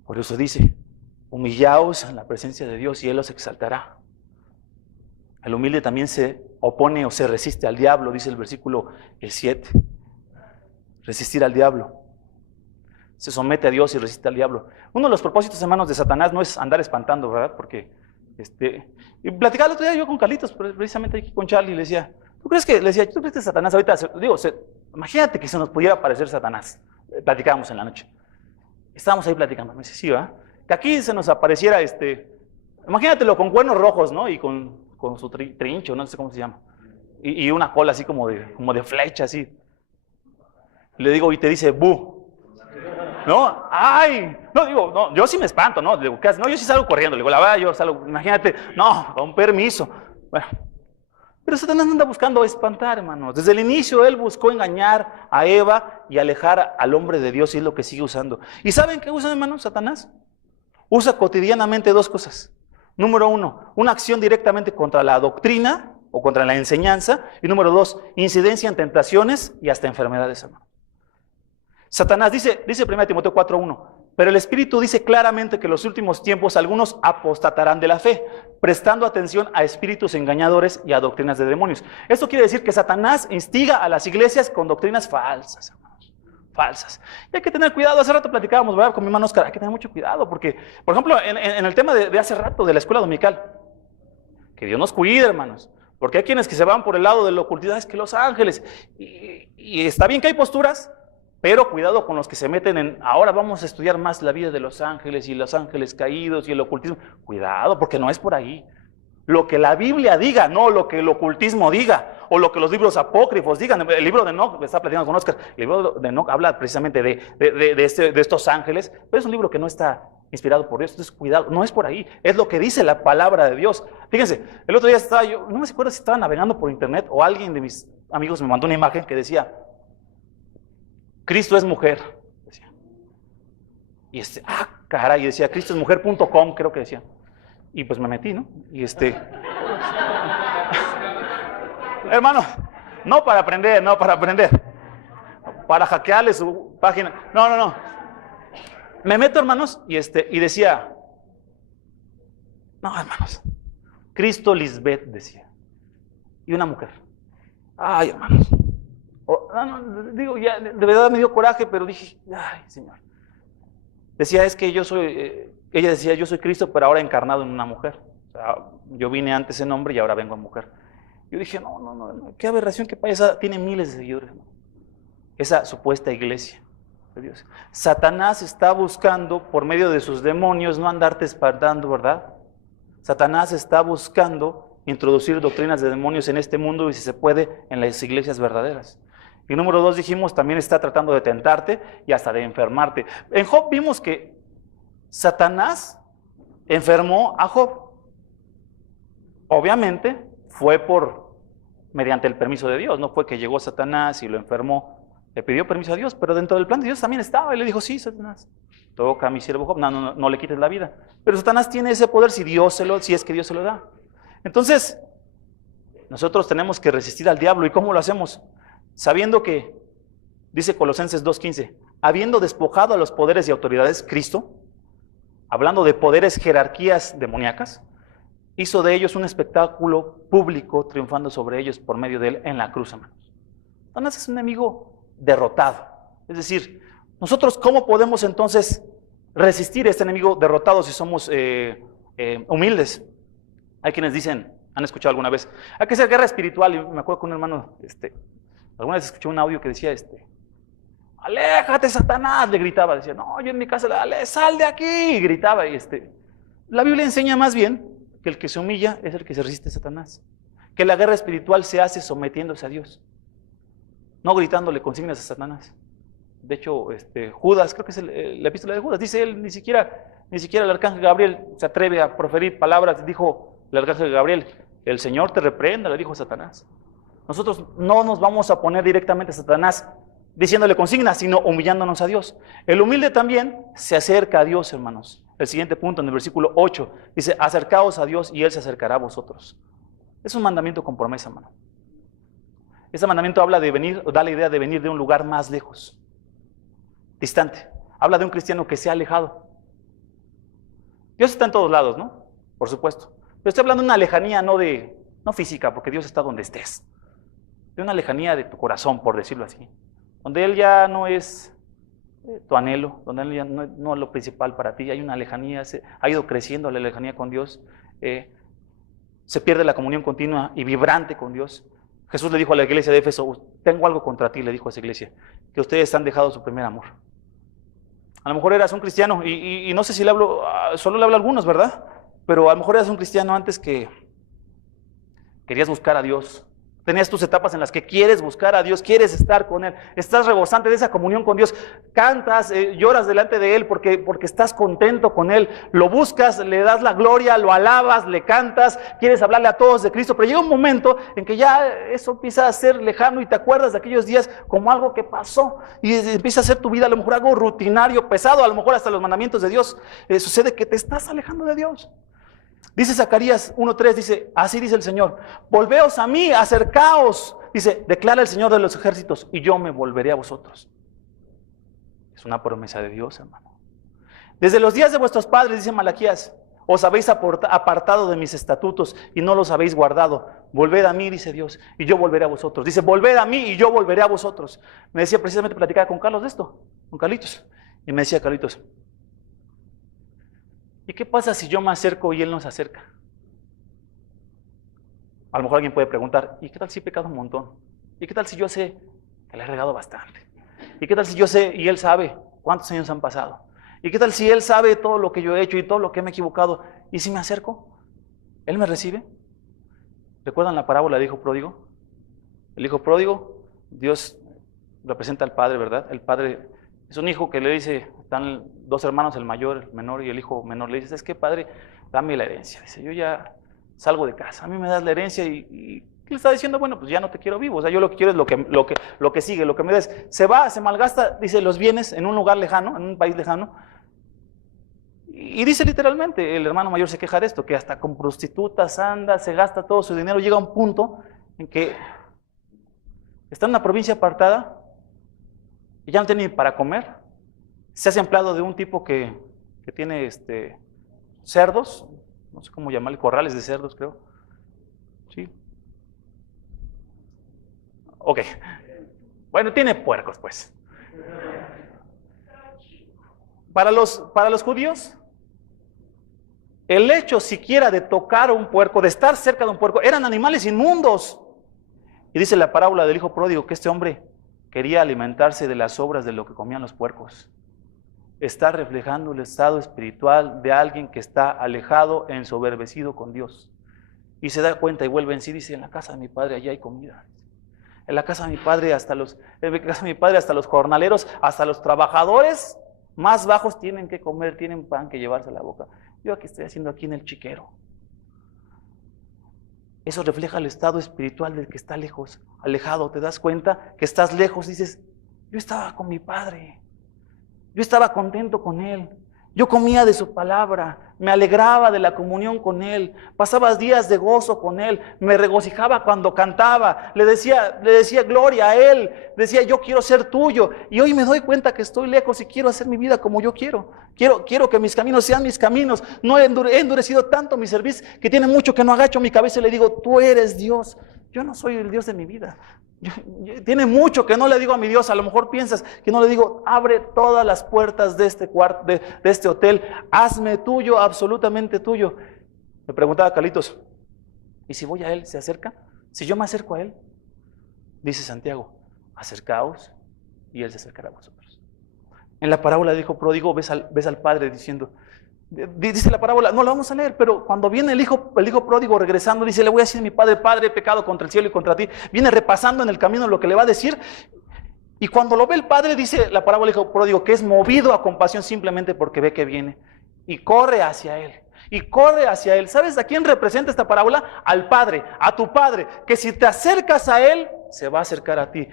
Por eso dice, humillaos en la presencia de Dios y Él los exaltará. El humilde también se opone o se resiste al diablo, dice el versículo 7. Resistir al diablo. Se somete a Dios y resiste al diablo. Uno de los propósitos, hermanos, de Satanás no es andar espantando, ¿verdad? Porque, y platicaba el otro día yo con Carlitos, precisamente aquí con Charlie, y le decía, ¿tú crees que Satanás ahorita, imagínate que se nos pudiera aparecer Satanás? Platicábamos en la noche. Estábamos ahí platicando, me dice, sí, ¿verdad? Que aquí se nos apareciera, imagínatelo con cuernos rojos, ¿no? Y con su trincho, no sé cómo se llama. Y una cola así como de flecha, así. Le digo, y te dice, ¡bu! No, ay, no, yo sí me espanto, ¿no? Digo, no, yo sí salgo corriendo, le digo, la verdad, yo salgo, imagínate, no, con permiso. Bueno, pero Satanás no anda buscando espantar, hermanos. Desde el inicio él buscó engañar a Eva y alejar al hombre de Dios y es lo que sigue usando. ¿Y saben qué usa, hermanos, Satanás? Usa cotidianamente dos cosas. Número 1, una acción directamente contra la doctrina o contra la enseñanza. Y número 2, incidencia en tentaciones y hasta enfermedades, hermanos. Satanás dice 1 Timoteo 4:1, pero el Espíritu dice claramente que en los últimos tiempos algunos apostatarán de la fe, prestando atención a espíritus engañadores y a doctrinas de demonios. Esto quiere decir que Satanás instiga a las iglesias con doctrinas falsas, hermanos, falsas. Y hay que tener cuidado. Hace rato platicábamos, ¿verdad?, con mi hermano Oscar, hay que tener mucho cuidado, porque, por ejemplo, en el tema de hace rato de la escuela dominical, que Dios nos cuide, hermanos, porque hay quienes que se van por el lado de la ocultidad, es que los ángeles, y está bien que hay posturas, pero cuidado con los que se meten en, ahora vamos a estudiar más la vida de los ángeles y los ángeles caídos y el ocultismo. Cuidado, porque no es por ahí. Lo que la Biblia diga, no lo que el ocultismo diga, o lo que los libros apócrifos digan. El libro de Enoch, está platicando con Oscar, el libro de Enoch habla precisamente de estos ángeles, pero es un libro que no está inspirado por Dios. Entonces cuidado, no es por ahí, es lo que dice la palabra de Dios. Fíjense, el otro día estaba yo, no me acuerdo si estaba navegando por internet o alguien de mis amigos me mandó una imagen que decía, Cristo es mujer, decía. Y caray, decía, cristoesmujer.com, creo que decía. Y pues me metí, ¿no? Y hermano, no para aprender, para hackearle su página. No. Me meto, hermanos, y decía, no, hermanos, Cristo Lisbeth, decía. Y una mujer. Ay, hermanos. Digo, ya, de verdad me dio coraje, pero dije, ay, Señor. Decía, es que ella decía, yo soy Cristo, pero ahora encarnado en una mujer. O sea, yo vine antes en hombre y ahora vengo en mujer. Yo dije, no, qué aberración, qué payasada, tiene miles de seguidores, ¿no? Esa supuesta iglesia de Dios. Satanás está buscando, por medio de sus demonios, no andarte espantando, ¿verdad? Satanás está buscando introducir doctrinas de demonios en este mundo y, si se puede, en las iglesias verdaderas. Y número 2, dijimos, también está tratando de tentarte y hasta de enfermarte. En Job vimos que Satanás enfermó a Job. Obviamente fue mediante el permiso de Dios, no fue que llegó Satanás y lo enfermó, le pidió permiso a Dios, pero dentro del plan de Dios también estaba, y le dijo, sí, Satanás, toca a mi siervo Job, no le quites la vida. Pero Satanás tiene ese poder si es que Dios se lo da. Entonces, nosotros tenemos que resistir al diablo. ¿Y cómo lo hacemos? Sabiendo que, dice Colosenses 2:15, habiendo despojado a los poderes y autoridades, Cristo, hablando de poderes, jerarquías demoníacas, hizo de ellos un espectáculo público, triunfando sobre ellos por medio de él en la cruz, hermanos. Satanás es un enemigo derrotado. Es decir, nosotros, ¿cómo podemos entonces resistir a este enemigo derrotado si somos humildes? Hay quienes dicen, han escuchado alguna vez, hay que hacer guerra espiritual. Y me acuerdo que un hermano, alguna vez escuché un audio que decía, aléjate, Satanás, le gritaba, decía, no, yo en mi casa, sal de aquí, y gritaba. Y la Biblia enseña más bien que el que se humilla es el que se resiste a Satanás, que la guerra espiritual se hace sometiéndose a Dios, no gritándole consignas a Satanás. De hecho, Judas, creo que es la epístola de Judas, dice él, ni siquiera el arcángel Gabriel se atreve a proferir palabras. Dijo el arcángel Gabriel, el Señor te reprenda, le dijo a Satanás. Nosotros no nos vamos a poner directamente a Satanás diciéndole consignas, sino humillándonos a Dios. El humilde también se acerca a Dios, hermanos. El siguiente punto, en el versículo 8, dice, acercaos a Dios y Él se acercará a vosotros. Es un mandamiento con promesa, hermano. Este mandamiento habla de venir, da la idea de venir de un lugar más lejos, distante. Habla de un cristiano que se ha alejado. Dios está en todos lados, ¿no? Por supuesto. Pero estoy hablando de una lejanía, no física, porque Dios está donde estés. De una lejanía de tu corazón, por decirlo así. Donde Él ya no es tu anhelo, donde Él ya no es lo principal para ti. Hay una lejanía, ha ido creciendo la lejanía con Dios. Se pierde la comunión continua y vibrante con Dios. Jesús le dijo a la iglesia de Éfeso, tengo algo contra ti, le dijo a esa iglesia, que ustedes han dejado su primer amor. A lo mejor eras un cristiano, y no sé si solo le hablo a algunos, ¿verdad? Pero a lo mejor eras un cristiano antes que querías buscar a Dios. Tenías tus etapas en las que quieres buscar a Dios, quieres estar con Él, estás rebosante de esa comunión con Dios, cantas, lloras delante de Él porque estás contento con Él, lo buscas, le das la gloria, lo alabas, le cantas, quieres hablarle a todos de Cristo, pero llega un momento en que ya eso empieza a ser lejano y te acuerdas de aquellos días como algo que pasó y empieza a ser tu vida a lo mejor algo rutinario, pesado, a lo mejor hasta los mandamientos de Dios, sucede que te estás alejando de Dios. Dice Zacarías 1:3, dice, así dice el Señor, volveos a mí, acercaos, dice, declara el Señor de los ejércitos, y yo me volveré a vosotros. Es una promesa de Dios, hermano. Desde los días de vuestros padres, dice Malaquías, os habéis apartado de mis estatutos y no los habéis guardado. Volved a mí, dice Dios, y yo volveré a vosotros. Dice, volved a mí y yo volveré a vosotros. Me decía, precisamente platicaba con Carlos de esto, con Carlitos. Y me decía, Carlitos, ¿y qué pasa si yo me acerco y él no se acerca? A lo mejor alguien puede preguntar, ¿y qué tal si he pecado un montón? ¿Y qué tal si yo sé que le he regado bastante? ¿Y qué tal si yo sé y él sabe cuántos años han pasado? ¿Y qué tal si él sabe todo lo que yo he hecho y todo lo que me he equivocado? ¿Y si me acerco? ¿Él me recibe? ¿Recuerdan la parábola del hijo pródigo? El hijo pródigo, Dios representa al padre, ¿verdad? El padre es un hijo que le dice, están dos hermanos, el mayor, el menor, y el hijo menor le dice, es que padre, dame la herencia. Dice, yo ya salgo de casa, a mí me das la herencia y le está diciendo, bueno, pues ya no te quiero vivo, o sea, yo lo que quiero es lo que sigue, lo que me des. Se va, se malgasta, dice, los bienes en un lugar lejano, en un país lejano. Y dice literalmente, el hermano mayor se queja de esto, que hasta con prostitutas anda, se gasta todo su dinero, llega a un punto en que está en una provincia apartada y ya no tiene ni para comer. Se hace empleado de un tipo que tiene cerdos, no sé cómo llamarle, corrales de cerdos, creo. ¿Sí? Ok. Bueno, tiene puercos, pues. Para los judíos, el hecho siquiera de tocar a un puerco, de estar cerca de un puerco, eran animales inmundos. Y dice la parábola del hijo pródigo que este hombre quería alimentarse de las sobras de lo que comían los puercos. Está reflejando el estado espiritual de alguien que está alejado, ensoberbecido con Dios. Y se da cuenta y vuelve en sí, dice, en la casa de mi padre allá hay comida. En la casa de mi padre hasta los jornaleros, hasta los trabajadores más bajos tienen que comer, tienen pan que llevarse a la boca. Yo aquí estoy haciendo aquí en el chiquero. Eso refleja el estado espiritual del que está lejos, alejado. Te das cuenta que estás lejos, dices, yo estaba con mi padre, yo estaba contento con él, yo comía de su palabra, me alegraba de la comunión con él, pasaba días de gozo con él, me regocijaba cuando cantaba, le decía gloria a él, decía yo quiero ser tuyo, y hoy me doy cuenta que estoy lejos y quiero hacer mi vida como yo quiero. Quiero que mis caminos sean mis caminos. No he endurecido tanto mi cerviz que tiene mucho que no agacho mi cabeza y le digo, tú eres Dios. Yo no soy el Dios de mi vida. Tiene mucho que no le digo a mi Dios. A lo mejor piensas que no le digo, abre todas las puertas de este cuarto, de este hotel. Hazme tuyo, absolutamente tuyo. Me preguntaba Carlitos, ¿y si voy a él, se acerca? Si yo me acerco a él, dice Santiago, acercaos y él se acercará a vosotros. En la parábola del hijo pródigo ves al padre diciendo, dice la parábola, no la vamos a leer, pero cuando viene el hijo pródigo regresando, dice, le voy a decir a mi padre, padre, he pecado contra el cielo y contra ti. Viene repasando en el camino lo que le va a decir. Y cuando lo ve el padre, dice la parábola del hijo pródigo, que es movido a compasión simplemente porque ve que viene. Y corre hacia él. Y corre hacia él. ¿Sabes a quién representa esta parábola? Al padre, a tu padre, que si te acercas a él, se va a acercar a ti.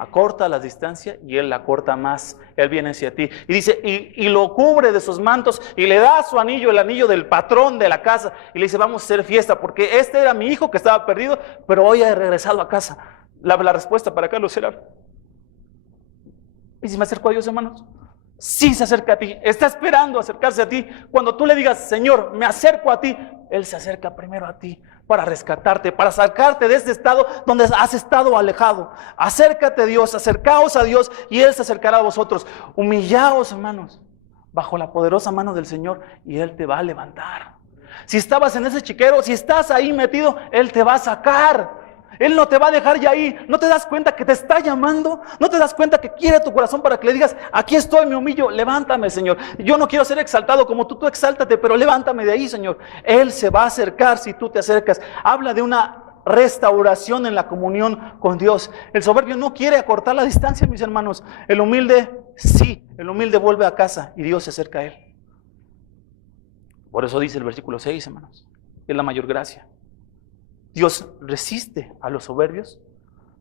Acorta la distancia y él la corta más. Él viene hacia ti y dice, y lo cubre de sus mantos y le da su anillo, el anillo del patrón de la casa, y le dice, vamos a hacer fiesta porque este era mi hijo que estaba perdido, pero hoy ha regresado a casa. La respuesta para Carlos era, ¿y si me acerco a Dios, hermanos? Sí, se acerca a ti, está esperando acercarse a ti. Cuando tú le digas, Señor, me acerco a ti, Él se acerca primero a ti para rescatarte, para sacarte de este estado donde has estado alejado. Acércate a Dios, acercaos a Dios y Él se acercará a vosotros. Humillaos, hermanos, bajo la poderosa mano del Señor y Él te va a levantar. Si estabas en ese chiquero, si estás ahí metido, Él te va a sacar. Él no te va a dejar ya ahí. ¿No te das cuenta que te está llamando? ¿No te das cuenta que quiere tu corazón para que le digas, aquí estoy, me humillo, levántame, Señor? Yo no quiero ser exaltado como tú exáltate, pero levántame de ahí, Señor. Él se va a acercar si tú te acercas. Habla de una restauración en la comunión con Dios. El soberbio no quiere acortar la distancia, mis hermanos. El humilde, sí, el humilde vuelve a casa y Dios se acerca a él. Por eso dice el versículo 6, hermanos, es la mayor gracia. Dios resiste a los soberbios,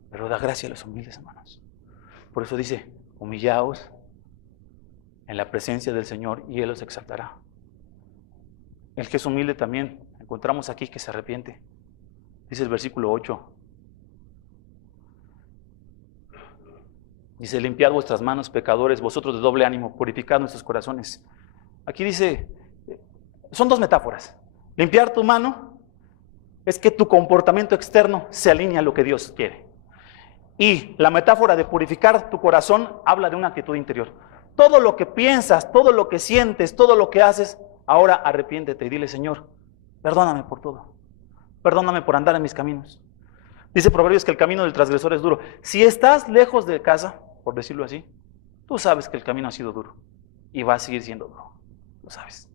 pero da gracia a los humildes, hermanos. Por eso dice, humillaos en la presencia del Señor y Él los exaltará. El que es humilde también, encontramos aquí que se arrepiente. Dice el versículo 8. Dice, limpiad vuestras manos, pecadores, vosotros de doble ánimo, purificad nuestros corazones. Aquí dice, son dos metáforas. Limpiar tu mano es que tu comportamiento externo se alinea a lo que Dios quiere. Y la metáfora de purificar tu corazón habla de una actitud interior. Todo lo que piensas, todo lo que sientes, todo lo que haces, ahora arrepiéntete y dile, Señor, perdóname por todo. Perdóname por andar en mis caminos. Dice Proverbios que el camino del transgresor es duro. Si estás lejos de casa, por decirlo así, tú sabes que el camino ha sido duro y va a seguir siendo duro. Lo sabes.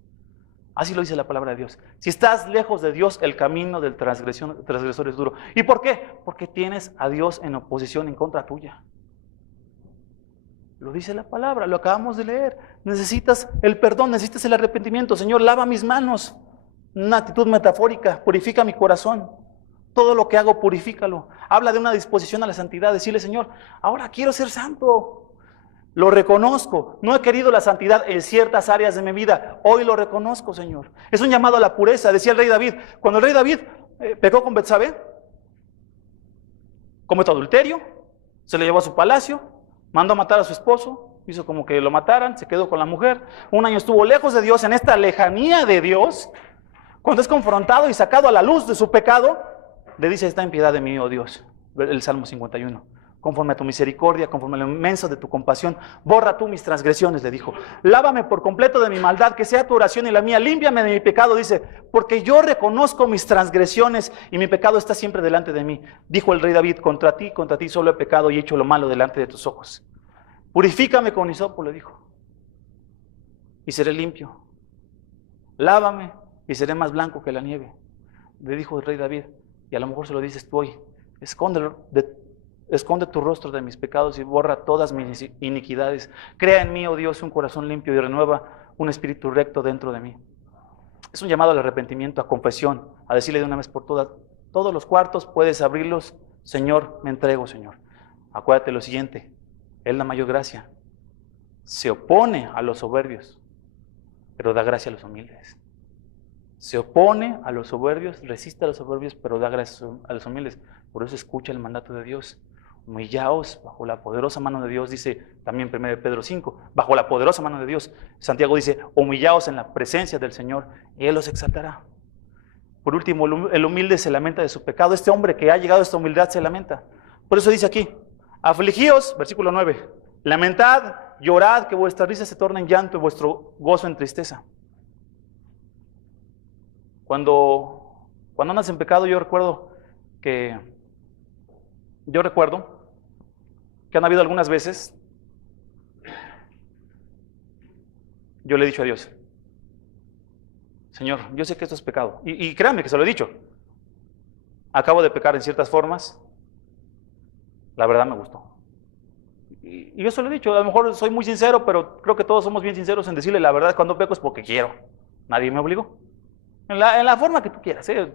Así lo dice la palabra de Dios. Si estás lejos de Dios, el camino del transgresor es duro. ¿Y por qué? Porque tienes a Dios en oposición en contra tuya. Lo dice la palabra, lo acabamos de leer. Necesitas el perdón, necesitas el arrepentimiento. Señor, lava mis manos. Una actitud metafórica, purifica mi corazón. Todo lo que hago, purifícalo. Habla de una disposición a la santidad. Decirle, Señor, ahora quiero ser santo. Lo reconozco. No he querido la santidad en ciertas áreas de mi vida. Hoy lo reconozco, Señor. Es un llamado a la pureza. Decía el rey David. Cuando el rey David pecó con Betsabé, cometió adulterio, se le llevó a su palacio, mandó a matar a su esposo, hizo como que lo mataran, se quedó con la mujer. Un año estuvo lejos de Dios, en esta lejanía de Dios. Cuando es confrontado y sacado a la luz de su pecado, le dice, está en piedad de mí, oh Dios. El Salmo 51. Conforme a tu misericordia, conforme a lo inmenso de tu compasión, borra tú mis transgresiones, le dijo. Lávame por completo de mi maldad, que sea tu oración y la mía. Límpiame de mi pecado, dice, porque yo reconozco mis transgresiones y mi pecado está siempre delante de mí. Dijo el rey David, contra ti solo he pecado y he hecho lo malo delante de tus ojos. Purifícame con hisopo, le dijo, y seré limpio. Lávame y seré más blanco que la nieve, le dijo el rey David. Y a lo mejor se lo dices tú hoy, esconde tu rostro de mis pecados y borra todas mis iniquidades. Crea en mí, oh Dios, un corazón limpio y renueva un espíritu recto dentro de mí. Es un llamado al arrepentimiento, a confesión, a decirle de una vez por todas, todos los cuartos puedes abrirlos, Señor, me entrego, Señor. Acuérdate lo siguiente, Él da mayor gracia, se opone a los soberbios, pero da gracia a los humildes. Se opone a los soberbios, resiste a los soberbios, pero da gracias a los humildes. Por eso escucha el mandato de Dios. Humillaos bajo la poderosa mano de Dios, dice también 1 Pedro 5, bajo la poderosa mano de Dios. Santiago dice, humillaos en la presencia del Señor y Él os exaltará. Por último, el humilde se lamenta de su pecado. Este hombre que ha llegado a esta humildad se lamenta. Por eso dice aquí, afligíos, versículo 9, lamentad, llorad, que vuestra risa se torne en llanto y vuestro gozo en tristeza. Cuando andas en pecado, yo recuerdo que han habido algunas veces, yo le he dicho a Dios, Señor, yo sé que esto es pecado, y créanme que se lo he dicho, acabo de pecar en ciertas formas, la verdad me gustó, y yo se lo he dicho, a lo mejor soy muy sincero, pero creo que todos somos bien sinceros en decirle la verdad. Cuando peco es porque quiero, nadie me obligó. En la forma que tú quieras, ¿eh?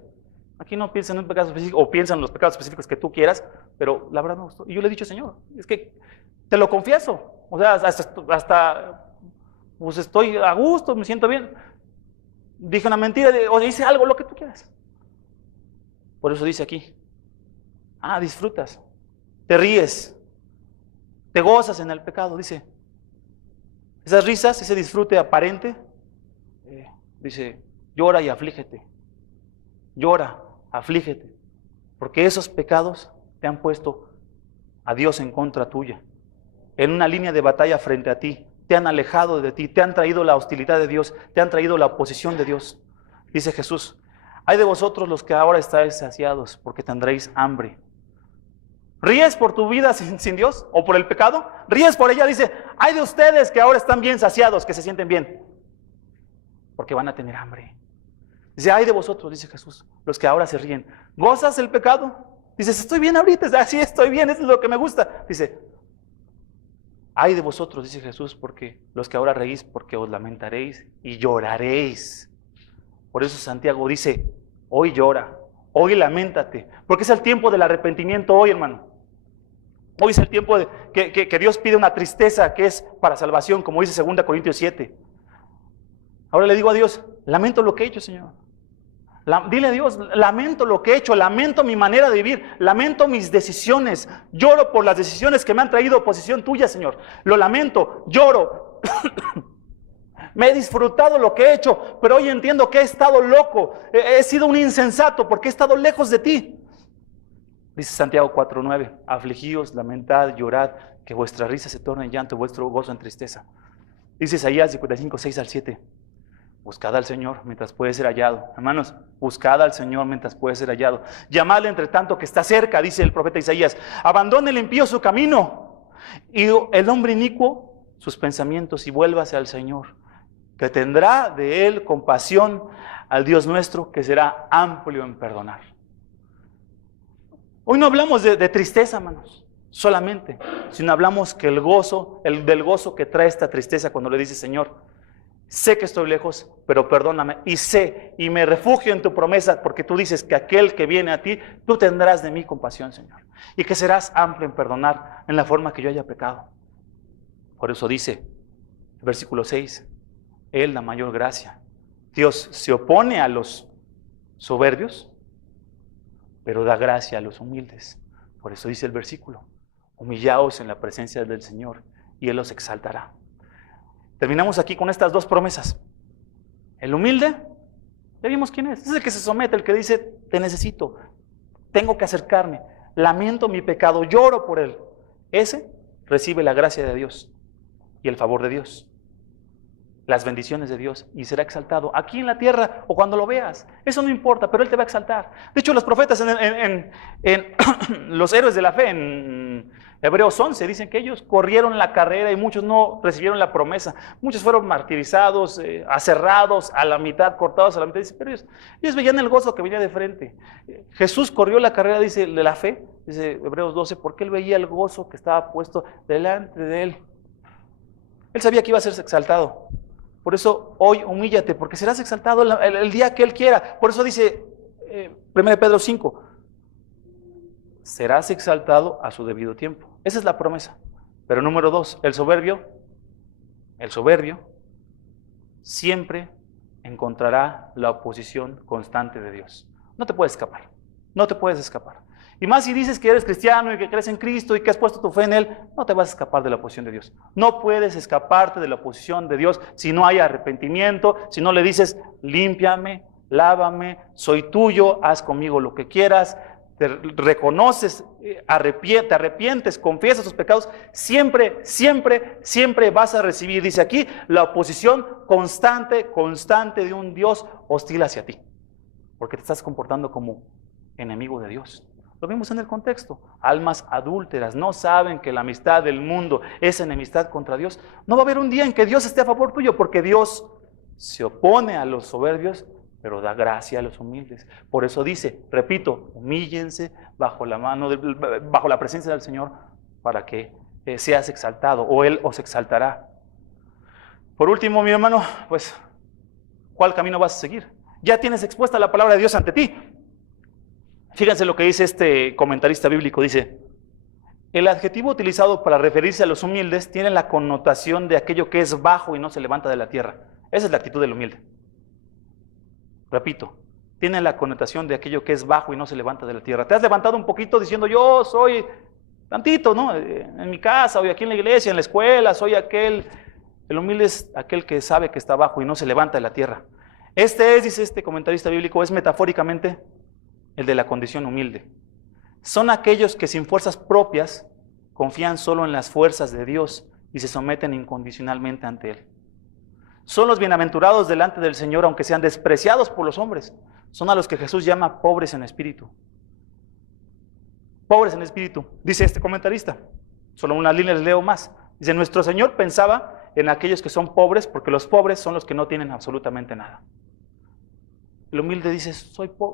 Aquí no piensan en un pecado específico, o piensan en los pecados específicos que tú quieras, pero la verdad me gustó. Y yo le he dicho, Señor, es que te lo confieso, o sea, hasta pues estoy a gusto, me siento bien. Dije una mentira, o hice algo, lo que tú quieras. Por eso dice aquí, disfrutas, te ríes, te gozas en el pecado, dice. Esas risas, ese disfrute aparente, dice, llora y aflígete. Llora, aflígete. Porque esos pecados te han puesto a Dios en contra tuya. En una línea de batalla frente a ti. Te han alejado de ti. Te han traído la hostilidad de Dios. Te han traído la oposición de Dios. Dice Jesús, ay de vosotros los que ahora estáis saciados, porque tendréis hambre. ¿Ríes por tu vida sin Dios? ¿O por el pecado? ¿Ríes por ella? Dice, ay de ustedes que ahora están bien saciados, que se sienten bien. Porque van a tener hambre. Dice, ay de vosotros, dice Jesús, los que ahora se ríen. ¿Gozas el pecado? Dices, estoy bien ahorita, así estoy bien, eso es lo que me gusta. Dice, ay de vosotros, dice Jesús, porque los que ahora reís, porque os lamentaréis y lloraréis. Por eso Santiago dice, hoy llora, hoy lamentate, porque es el tiempo del arrepentimiento hoy, hermano. Hoy es el tiempo de que Dios pide una tristeza que es para salvación, como dice 2 Corintios 7. Ahora le digo a Dios, lamento lo que he hecho, Señor. Dile a Dios, lamento lo que he hecho, lamento mi manera de vivir, lamento mis decisiones, lloro por las decisiones que me han traído oposición tuya, Señor. Lo lamento, lloro. Me he disfrutado lo que he hecho, pero hoy entiendo que he estado loco, he sido un insensato porque he estado lejos de ti. Dice Santiago 4:9, afligíos, lamentad, llorad, que vuestra risa se torne en llanto, vuestro gozo en tristeza. Dice Isaías 55:6-7, buscad al Señor mientras puede ser hallado. Hermanos, buscad al Señor mientras puede ser hallado. Llamadle entre tanto que está cerca, dice el profeta Isaías. Abandone el impío su camino y el hombre inicuo sus pensamientos y vuélvase al Señor, que tendrá de él compasión, al Dios nuestro, que será amplio en perdonar. Hoy no hablamos de tristeza, hermanos, solamente, sino hablamos que del gozo que trae esta tristeza cuando le dice, Señor, sé que estoy lejos, pero perdóname, y me refugio en tu promesa, porque tú dices que aquel que viene a ti, tú tendrás de mí compasión, Señor, y que serás amplio en perdonar en la forma que yo haya pecado. Por eso dice, versículo 6, Él da mayor gracia. Dios se opone a los soberbios, pero da gracia a los humildes. Por eso dice el versículo, humillaos en la presencia del Señor, y Él los exaltará. Terminamos aquí con estas dos promesas. El humilde, ya vimos quién es. Es el que se somete, el que dice, te necesito, tengo que acercarme, lamento mi pecado, lloro por él. Ese recibe la gracia de Dios y el favor de Dios, las bendiciones de Dios, y será exaltado aquí en la tierra o cuando lo veas. Eso no importa, pero Él te va a exaltar. De hecho, los profetas en los héroes de la fe, en Hebreos 11, dicen que ellos corrieron la carrera y muchos no recibieron la promesa. Muchos fueron martirizados, aserrados, a la mitad, cortados a la mitad. Pero ellos veían el gozo que venía de frente. Jesús corrió la carrera, dice, de la fe, dice Hebreos 12, porque Él veía el gozo que estaba puesto delante de Él. Él sabía que iba a ser exaltado. Por eso hoy humíllate, porque serás exaltado el día que Él quiera. Por eso dice 1 Pedro 5, serás exaltado a su debido tiempo. Esa es la promesa. Pero número 2, el soberbio siempre encontrará la oposición constante de Dios. No te puedes escapar, no te puedes escapar. Y más si dices que eres cristiano y que crees en Cristo y que has puesto tu fe en Él, no te vas a escapar de la oposición de Dios. No puedes escaparte de la oposición de Dios si no hay arrepentimiento, si no le dices, límpiame, lávame, soy tuyo, haz conmigo lo que quieras, te reconoces, te arrepientes, confiesas tus pecados, siempre, siempre, siempre vas a recibir, dice aquí, la oposición constante de un Dios hostil hacia ti, porque te estás comportando como enemigo de Dios. Lo vimos en el contexto. Almas adúlteras no saben que la amistad del mundo es enemistad contra Dios. No va a haber un día en que Dios esté a favor tuyo, porque Dios se opone a los soberbios, pero da gracia a los humildes. Por eso dice, repito, humíllense bajo la presencia del Señor, para que seas exaltado, o Él os exaltará. Por último, mi hermano, pues, ¿cuál camino vas a seguir? Ya tienes expuesta la palabra de Dios ante ti. Fíjense lo que dice este comentarista bíblico, dice, el adjetivo utilizado para referirse a los humildes tiene la connotación de aquello que es bajo y no se levanta de la tierra. Esa es la actitud del humilde. Repito, tiene la connotación de aquello que es bajo y no se levanta de la tierra. Te has levantado un poquito diciendo, yo soy tantito, ¿no? En mi casa, hoy aquí en la iglesia, en la escuela, soy aquel. El humilde es aquel que sabe que está bajo y no se levanta de la tierra. Dice este comentarista bíblico, es metafóricamente el de la condición humilde. Son aquellos que sin fuerzas propias confían solo en las fuerzas de Dios y se someten incondicionalmente ante Él. Son los bienaventurados delante del Señor, aunque sean despreciados por los hombres. Son a los que Jesús llama pobres en espíritu. Pobres en espíritu, dice este comentarista. Solo unas líneas leo más. Dice, nuestro Señor pensaba en aquellos que son pobres, porque los pobres son los que no tienen absolutamente nada. El humilde dice,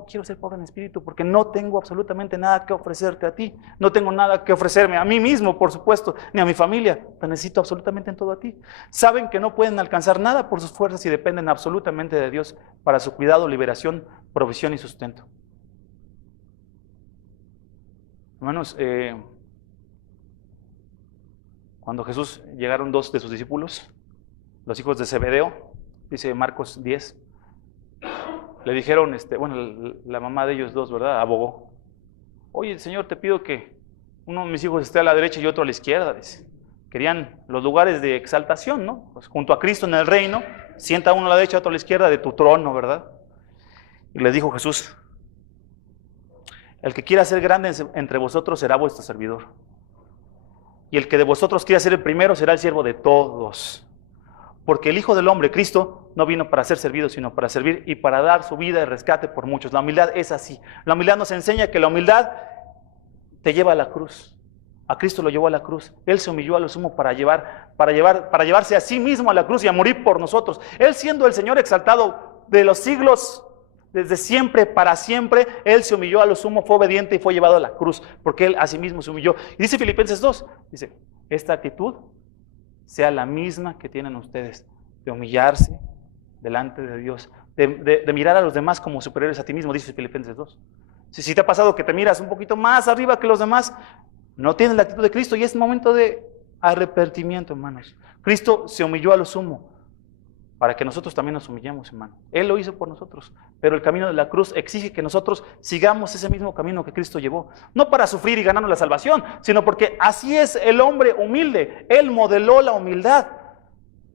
quiero ser pobre en espíritu porque no tengo absolutamente nada que ofrecerte a ti. No tengo nada que ofrecerme a mí mismo, por supuesto, ni a mi familia. Te necesito absolutamente en todo a ti. Saben que no pueden alcanzar nada por sus fuerzas y dependen absolutamente de Dios para su cuidado, liberación, provisión y sustento. Hermanos, cuando Jesús llegaron 2 de sus discípulos, los hijos de Zebedeo, dice Marcos 10, le dijeron, bueno, la mamá de ellos dos, ¿verdad? Abogó. Oye, Señor, te pido que uno de mis hijos esté a la derecha y otro a la izquierda, dice. Querían los lugares de exaltación, ¿no? Pues junto a Cristo en el reino, sienta uno a la derecha, otro a la izquierda de tu trono, ¿verdad? Y les dijo Jesús, el que quiera ser grande entre vosotros será vuestro servidor. Y el que de vosotros quiera ser el primero será el siervo de todos. Porque el Hijo del Hombre, Cristo, no vino para ser servido, sino para servir y para dar su vida de rescate por muchos. La humildad es así. La humildad nos enseña que la humildad te lleva a la cruz. A Cristo lo llevó a la cruz. Él se humilló a lo sumo para llevarse a sí mismo a la cruz y a morir por nosotros. Él siendo el Señor exaltado de los siglos, desde siempre, para siempre, Él se humilló a lo sumo, fue obediente y fue llevado a la cruz, porque Él a sí mismo se humilló. Y dice Filipenses 2, dice, esta actitud sea la misma que tienen ustedes, de humillarse delante de Dios, de mirar a los demás como superiores a ti mismo, dice Filipenses 2. Si te ha pasado que te miras un poquito más arriba que los demás, no tienes la actitud de Cristo y es momento de arrepentimiento, hermanos. Cristo se humilló a lo sumo para que nosotros también nos humillemos, hermano. Él lo hizo por nosotros, pero el camino de la cruz exige que nosotros sigamos ese mismo camino que Cristo llevó. No para sufrir y ganarnos la salvación, sino porque así es el hombre humilde. Él modeló la humildad.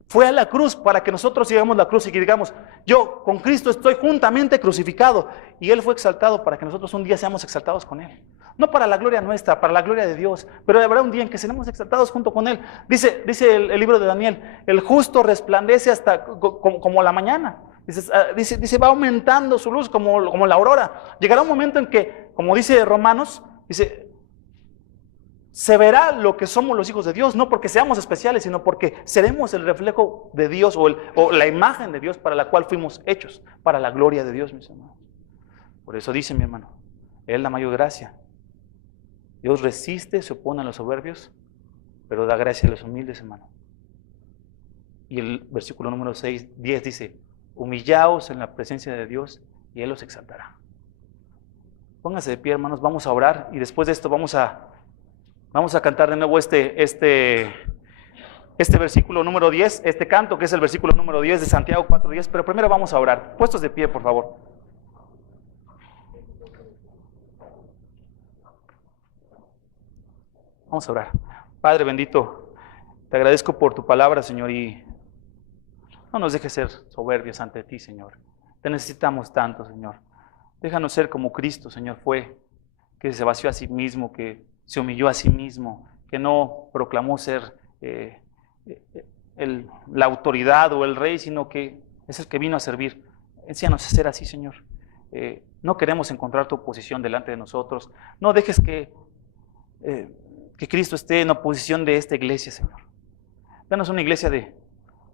Fue a la cruz para que nosotros sigamos la cruz y que digamos, yo con Cristo estoy juntamente crucificado. Y Él fue exaltado para que nosotros un día seamos exaltados con Él. No para la gloria nuestra, para la gloria de Dios, pero habrá un día en que seremos exaltados junto con Él. Dice el libro de Daniel, el justo resplandece hasta como la mañana. Dice, va aumentando su luz como la aurora. Llegará un momento en que, como dice Romanos, dice, se verá lo que somos los hijos de Dios, no porque seamos especiales, sino porque seremos el reflejo de Dios o la imagen de Dios para la cual fuimos hechos, para la gloria de Dios, mis hermanos. Por eso dice mi hermano, es la mayor gracia. Dios resiste, se opone a los soberbios, pero da gracia a los humildes, hermano. Y el versículo número 10 dice, humillaos en la presencia de Dios y Él los exaltará. Pónganse de pie, hermanos, vamos a orar y después de esto vamos a cantar de nuevo este versículo número 10, este canto que es el versículo número 10 de Santiago 4:10, pero primero vamos a orar. Puestos de pie, por favor. Vamos a orar. Padre bendito, te agradezco por tu palabra, Señor, y no nos dejes ser soberbios ante ti, Señor. Te necesitamos tanto, Señor. Déjanos ser como Cristo, Señor, fue, que se vació a sí mismo, que se humilló a sí mismo, que no proclamó ser la autoridad o el rey, sino que es el que vino a servir. Enséñanos a ser así, Señor. No queremos encontrar tu oposición delante de nosotros. No dejes que Cristo esté en oposición de esta iglesia, Señor. Danos una iglesia de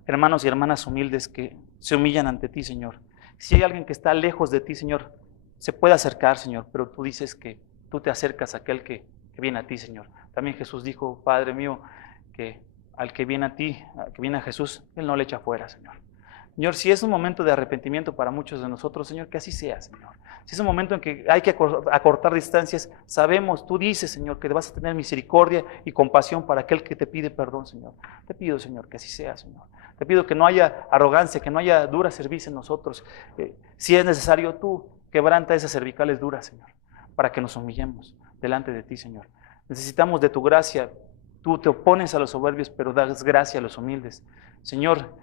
hermanos y hermanas humildes que se humillan ante ti, Señor. Si hay alguien que está lejos de ti, Señor, se puede acercar, Señor, pero tú dices que tú te acercas a aquel que viene a ti, Señor. También Jesús dijo, Padre mío, que al que viene a ti, al que viene a Jesús, Él no le echa fuera, Señor. Señor, si es un momento de arrepentimiento para muchos de nosotros, Señor, que así sea, Señor. Si es un momento en que hay que acortar distancias, sabemos, tú dices, Señor, que vas a tener misericordia y compasión para aquel que te pide perdón, Señor. Te pido, Señor, que así sea, Señor. Te pido que no haya arrogancia, que no haya dura cerviz en nosotros. Si es necesario, tú quebranta esas cervicales duras, Señor, para que nos humillemos delante de ti, Señor. Necesitamos de tu gracia. Tú te opones a los soberbios, pero das gracia a los humildes. Señor,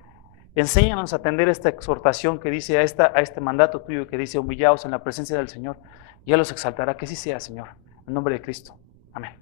enséñanos a atender esta exhortación que dice a este mandato tuyo que dice humillaos en la presencia del Señor y Él los exaltará. Que así sea, Señor. En nombre de Cristo. Amén.